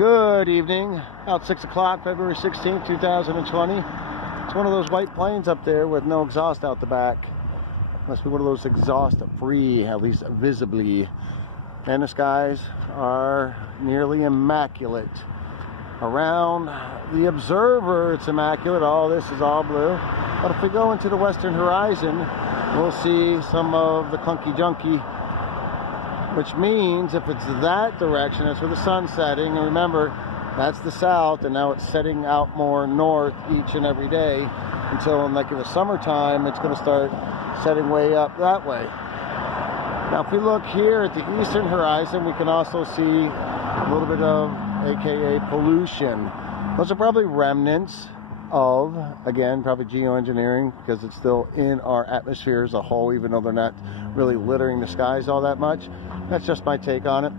Good evening, about 6 o'clock, February 16th, 2020. It's one of those white planes up there with no exhaust out the back. Must be one of those exhaust-free, at least visibly. And the skies are nearly immaculate. Around the observer, it's immaculate. All this is all blue. But if we go into the western horizon, we'll see some of the clunky junky, which means if it's that direction, that's where the sun's setting. And remember, that's the south, and now it's setting out more north each and every day until, like in the summertime, it's going to start setting way up that way. Now, if we look here at the eastern horizon, we can also see a little bit of AKA pollution. Those are probably remnants of, again, probably geoengineering, because it's still in our atmosphere as a whole, even though they're not really littering the skies all that much. That's just my take on it,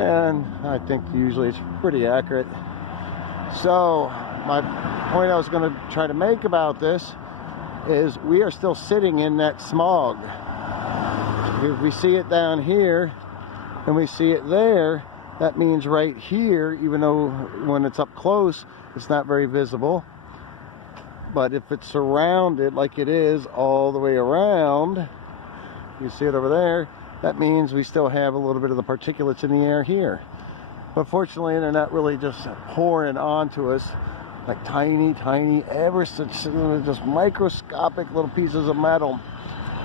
and I think usually it's pretty accurate. So my point I was going to try to make about this is we are still sitting in that smog. If we see it down here and we see it there, that means right here, even though when it's up close it's not very visible, but if it's surrounded like it is all the way around, you see it over there, that means we still have a little bit of the particulates in the air here. But fortunately, they're not really just pouring onto us like tiny, ever such just microscopic little pieces of metal.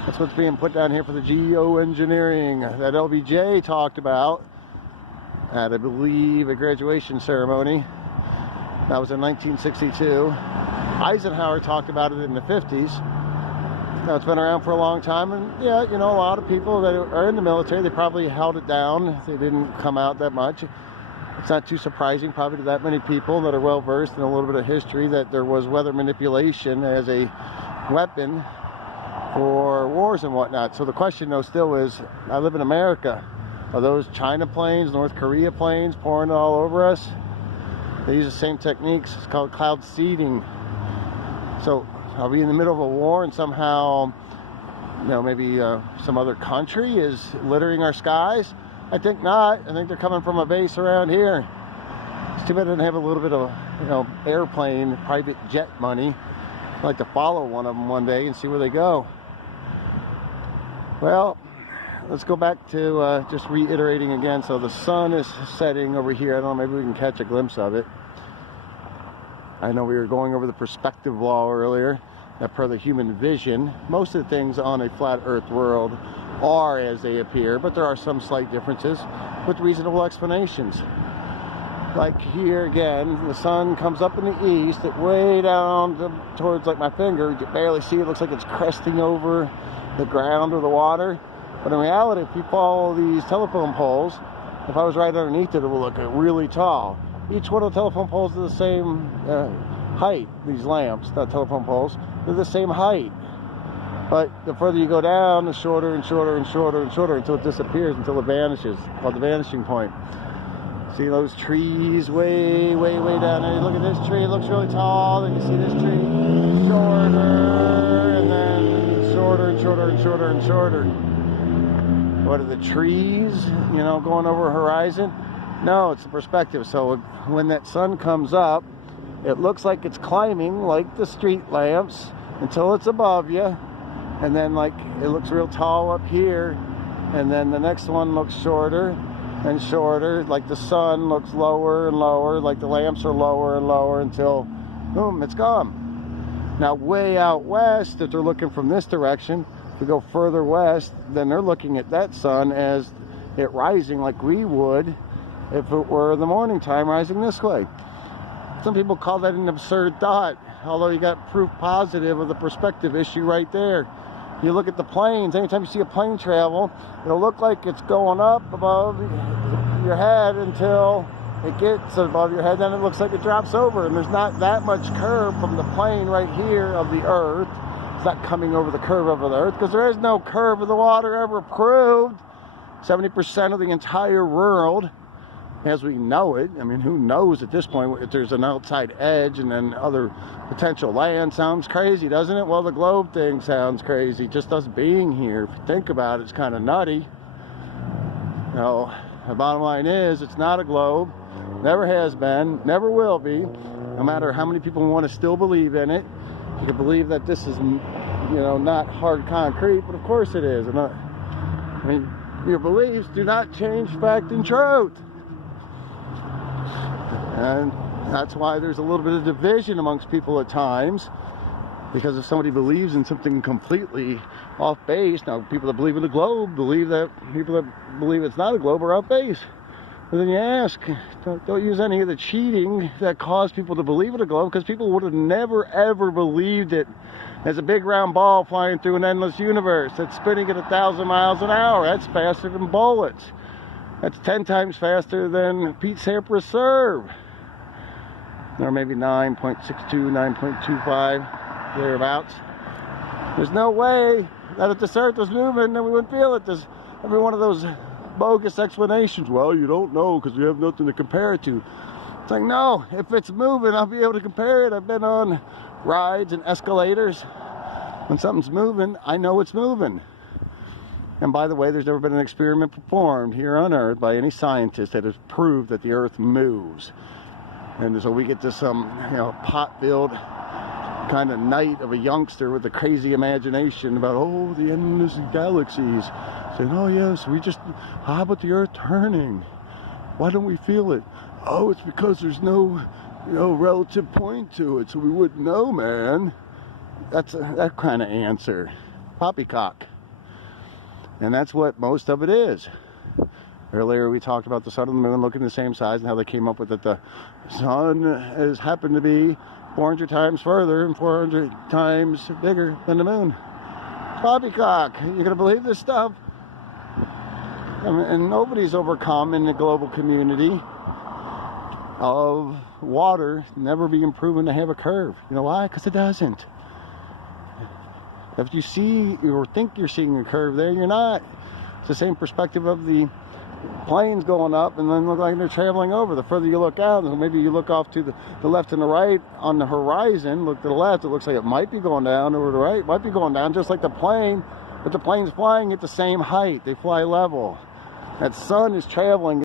That's what's being put down here for the geoengineering that LBJ talked about at, I believe, a graduation ceremony. That was in 1962. Eisenhower talked about it in the 50s. Now, it's been around for a long time, and yeah, you know, a lot of people that are in the military, they probably held it down. They didn't come out that much. It's not too surprising, probably to that many people that are well versed in a little bit of history, that there was weather manipulation as a weapon for wars and whatnot. So the question, though, still is, I live in America. Are those China planes, North Korea planes pouring all over us? They use the same techniques. It's called cloud seeding. So are we in the middle of a war and somehow, you know, maybe some other country is littering our skies? I think not. I think they're coming from a base around here. It's too bad I didn't have a little bit of, you know, airplane, private jet money. I'd like to follow one of them one day and see where they go. Well, let's go back to just reiterating again. So the sun is setting over here. I don't know, maybe we can catch a glimpse of it. I know we were going over the perspective law earlier, that per the human vision, most of the things on a flat earth world are as they appear, but there are some slight differences with reasonable explanations. Like here again, the sun comes up in the east, it way down towards like my finger, you can barely see it, looks like it's cresting over the ground or the water. But in reality, if you follow these telephone poles, if I was right underneath it, it would look really tall. Each one of the telephone poles is the same height. These lamps, not telephone poles, they're the same height. But the further you go down, the shorter and shorter and shorter and shorter until it disappears, until it vanishes, called the vanishing point. See those trees way down there? Look at this tree, it looks really tall. Then you see this tree shorter, and then shorter and shorter and shorter and shorter. What are the trees, you know, going over a horizon? No, it's the perspective. So when that sun comes up, it looks like it's climbing like the street lamps until it's above you, and then like it looks real tall up here, and then the next one looks shorter and shorter, like the sun looks lower and lower, like the lamps are lower and lower until boom, it's gone. Now way out west, if they're looking from this direction, if we go further west, then they're looking at that sun as it rising like we would if it were the morning time rising this way. Some people call that an absurd thought, although you got proof positive of the perspective issue right there. You look at the planes, anytime you see a plane travel, it'll look like it's going up above your head until it gets above your head, then it looks like it drops over, and there's not that much curve from the plane right here of the earth. It's not coming over the curve of the earth, because there is no curve of the water ever proved. 70% of the entire world, as we know it, I mean, who knows at this point if there's an outside edge and then other potential land? Sounds crazy, doesn't it? Well, the globe thing sounds crazy. Just us being here, if you think about it, it's kind of nutty. No, the bottom line is, it's not a globe. Never has been, never will be, no matter how many people want to still believe in it. You can believe that this is, not hard concrete, but of course it is. I mean, your beliefs do not change fact and truth. And that's why there's a little bit of division amongst people at times. Because if somebody believes in something completely off base, now people that believe in the globe believe that people that believe it's not a globe are off base. But then you ask, don't use any of the cheating that caused people to believe in a globe, because people would have never ever believed it as a big round ball flying through an endless universe that's spinning at 1,000 miles an hour. That's faster than bullets. That's 10 times faster than Pete Sampras serve. Or maybe 9.62, 9.25. Thereabouts. There's no way that if this earth was moving, then we wouldn't feel it. There's every one of those bogus explanations. Well, you don't know because we have nothing to compare it to. It's like, no, if it's moving, I'll be able to compare it. I've been on rides and escalators. When something's moving, I know it's moving. And by the way, there's never been an experiment performed here on Earth by any scientist that has proved that the Earth moves. And so we get to some, pot-filled kind of night of a youngster with a crazy imagination about, the endless galaxies, saying, oh yes, how about the Earth turning? Why don't we feel it? Oh, it's because there's no relative point to it, so we wouldn't know, man. That's that kind of answer. Poppycock. And that's what most of it is. Earlier we talked about the sun and the moon looking the same size and how they came up with that the sun has happened to be 400 times further and 400 times bigger than the moon. Poppycock. You gonna believe this stuff? And nobody's overcome in the global community of water never being proven to have a curve. You know why? Because it doesn't. If you see or think you're seeing a curve there, you're not. It's the same perspective of the planes going up and then look like they're traveling over. The further you look out, and maybe you look off to the left and the right on the horizon, look to the left, it looks like it might be going down, or to the right, might be going down, just like the plane, but the plane's flying at the same height. They fly level. That sun is traveling